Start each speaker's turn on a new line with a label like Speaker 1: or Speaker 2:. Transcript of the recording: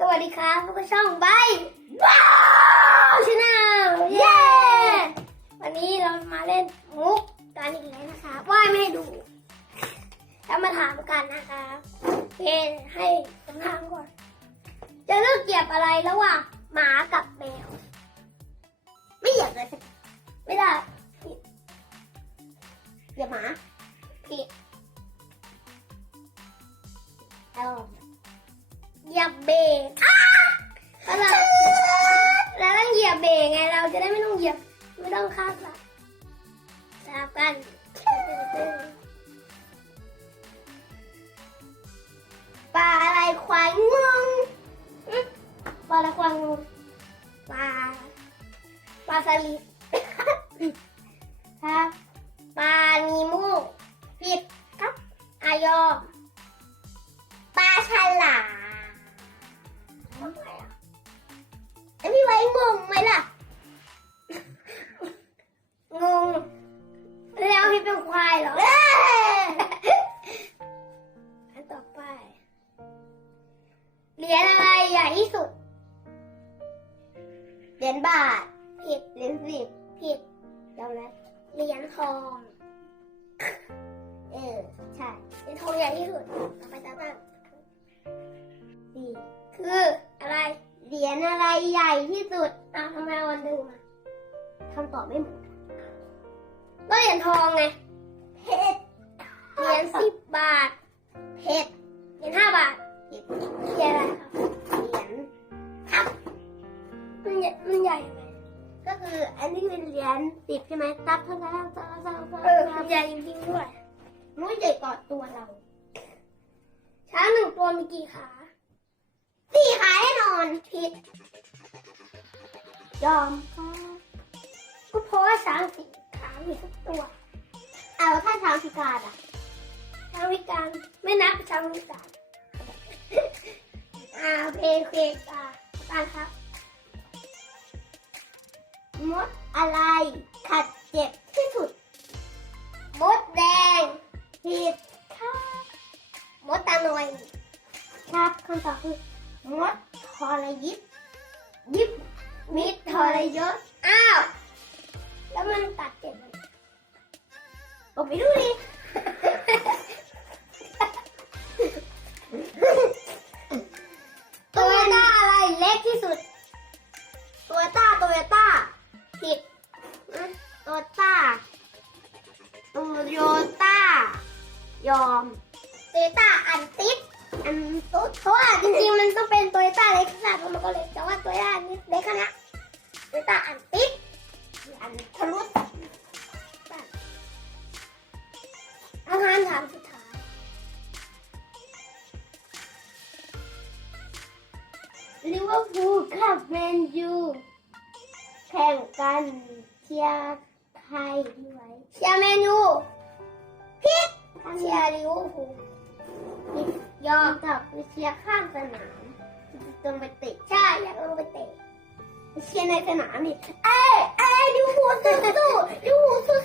Speaker 1: สวัสดีครับพวกบช่องใบว้าวชนลเย้วันนี้เรามาเล่นมุกกันอีกแล้วนะคะว่ายไม่ให้ดูแล้วมาถามกันนะคะเป็นให้คำถามก่อน จะเลือกเหยียบอะไรระหว่างหมากับแมว ไม่เหยียบเลยไม่ได้ผิดเหยียบหมาผิดเอา เหยียบเบรกอ้าแล้วเราแล้วต้องเหยียบเบรกไงเราจะได้ไม่ต้องเหยียบไม่ต้องคาดหลักสลับกันปลาอะไรควายงงอื้อปลาอะไรควายงงปลาปลาสลิดครับปลานีโมูผิดครับอายอ ควายเหรออันต่อไป เหรียญอะไรใหญ่ที่สุด เหรียญบาท ผิดเหรียญสิบผิดเดี๋ยวเหรียญทอง เออ ใช่เหรียญทองใหญ่ที่สุดต่อไปตามมาสี่คืออะไรเหรียญอะไรใหญ่ที่สุดอ้าทำไมวันดึงมาคำตอบไม่เหมือนกันก็เหรียญทองไง เพชรเหรียญสิบบาทเพชรเหรียญห้าบาทเหรียญอะไรครับเหรียญครับมันใหญ่มันใหญ่ไหม
Speaker 2: ก็คืออันนี้เป็นเหรียญสิบใช่ไหมตับเท่านั้นเท่านั้นเท่านั้นเท่า
Speaker 1: เออ
Speaker 2: นั้
Speaker 1: มันนใหญ่จริงๆด้วย
Speaker 2: น้อยใหญ่กว่าตัวเรา
Speaker 1: ช้างหนึ่งตัวมีกี่ขา
Speaker 2: สี่ขาแน่นอน
Speaker 1: ผิด
Speaker 2: ยอมค่ะ
Speaker 1: ก็เพราะว่าช้างสี่ขามีสักตัว
Speaker 2: เอาถ้าชางพิการอะ
Speaker 1: ชางวิการไม่นับชางวิการอ่าเพเพลงอ่าตาครับ
Speaker 2: มดอะไรขัดเจ็บที่สุด
Speaker 1: มดแดง
Speaker 2: ผิดค่ะ
Speaker 1: มดตาหน่อย
Speaker 2: ครับคำตอบคือ มดทรยิป
Speaker 1: ยิบมิดทรยศอ้าว แล้วมันตัดเจ็บ
Speaker 2: บอกไปดูดิ
Speaker 1: โตโยต้าอะไรเล็กที่สุด
Speaker 2: โตโยต้า โตโยต้า
Speaker 1: ผิด
Speaker 2: โตโยต้า โตโยต้า ยอม
Speaker 1: โตโยต้าอันติด
Speaker 2: อันตุ๊ด
Speaker 1: เพราะว่าจริงๆมันต้องเป็นโตโยต้าเล็ก ลิเว
Speaker 2: อร์พูลกับแมนยูแข่งกันเชียร์ใครดีไว้
Speaker 1: เชียร์แมนยูผิดเชียร์ลิเวอร์พูล
Speaker 2: ผิดยอมกับเชียร์ข้างสนามตรงไปเตะ
Speaker 1: ใช่อยากลงไปเตะ
Speaker 2: เชียร์ในสนามดิเอ้ยเอ้ยลิเวอร์พูลสู้สู้ลิเวอร์พูลสู้